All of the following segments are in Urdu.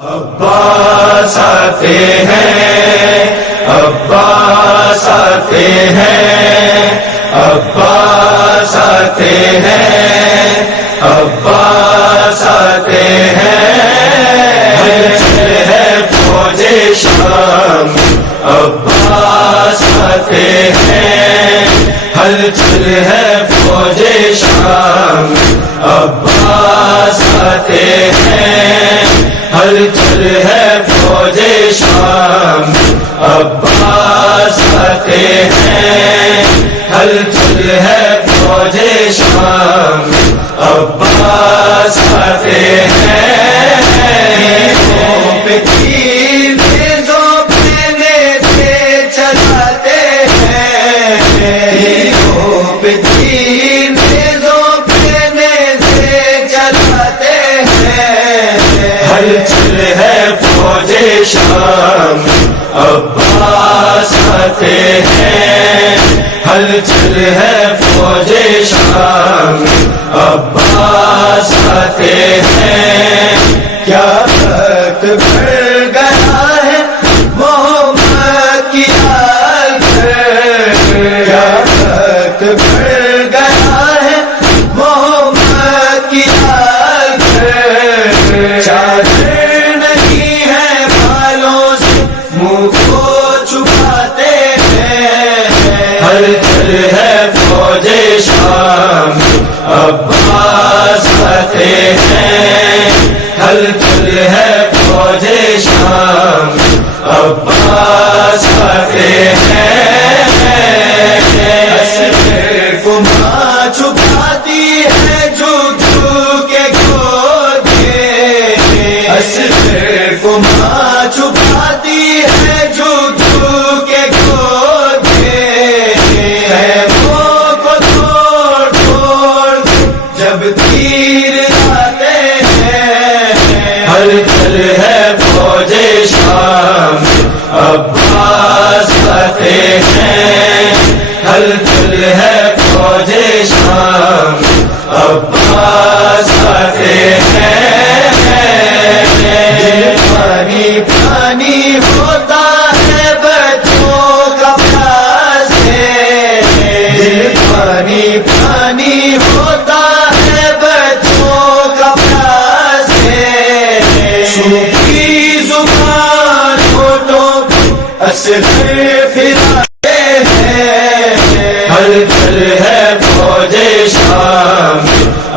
عباس آتے ہیں، عباس آتے ہیں، عباس آتے ہیں، عباس آتے ہیں، ہلچل ہے فوج شام، عباس آتے ہیں، ہلچل ہے فوج شام، عباس آتے ہیں، ہلچل ہے فوج شام، عباس آتے ہیں، ہلچل ہے فوج شام، عباس آتے ہیں، تیر تیزوں پہ چلاتے ہیں، تیر تیزوں پہ چلاتے ہیں، ہلچل ہے فوج شام، عباس آتے ہیں، ہلچل ہے فوج شام، عباس آتے ہیں، کیا وقت بڑھ گیا ہے محمد کی آل پر، کیا وقت بڑھ گیا ہے محمد کی آل پر، چادر نہیں ہے بالوں سے منہ کو چھپاتے ہیں، ہلچل ہے فوج شام، عباس آتے ہیں، ہلچل ہے فوج شام، عباس آتے ہیں، اصغر کو ماں چھپاتی ہے جھک جھک کے گود میں، اصغر کو ماں چھپاتی ہے جھک جھک کے گود میں، خیموں کو توڑ توڑ جب تیر آتے ہیں، ہلچل ہے فوج شام، عباس آتے ہیں، ہلچل ہے فوج شام، عباس آتے ہیں، دل پانی پانی ہوتا ہے بچوں کا پیاس سے، دل پانی پانی ہوتا ہے بچوں کا پیاس سے، سوکھی زبان ہونٹوں پہ اصغر پھراتے ہیں، ہلچل ہے فوج شام،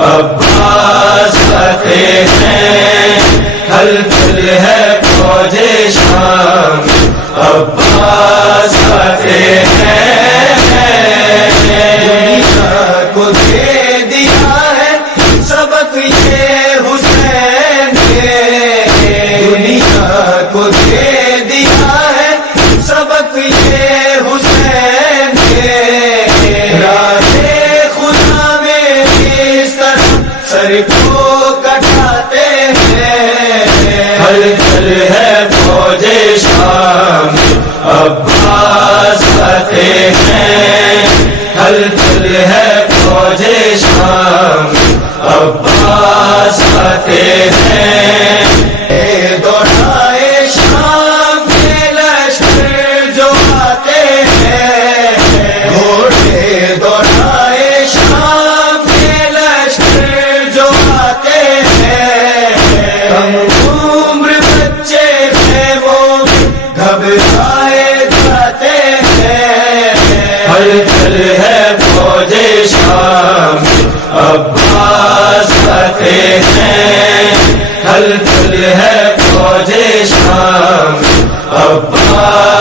عباس آتے ہیں، ہلچل ہے فوج شام، عباس آتے ہیں، دنیا کو دے دیا ہے سبق یہ حسین نے، دنیا کو دے دیا ہے سبق یہ حسین نے، راہ خدا میں اس طرح سر کو کٹاتے ہیں، ہلچل ہے فوج شام، عباس آتے ہیں، ہلچل ہے فوج شام، عباس آتے ہیں، دوڑائے شام کے لشکر جو آتے ہیں، گھوڑے دوڑائے شام کے لشکر جو آتے ہیں، کم عمر بچے خیموں میں گھبرائے جاتے ہیں، ہلچل ہے فوج شام، عباس آتے ہیں، ہلچل ہے فوج شام، عباس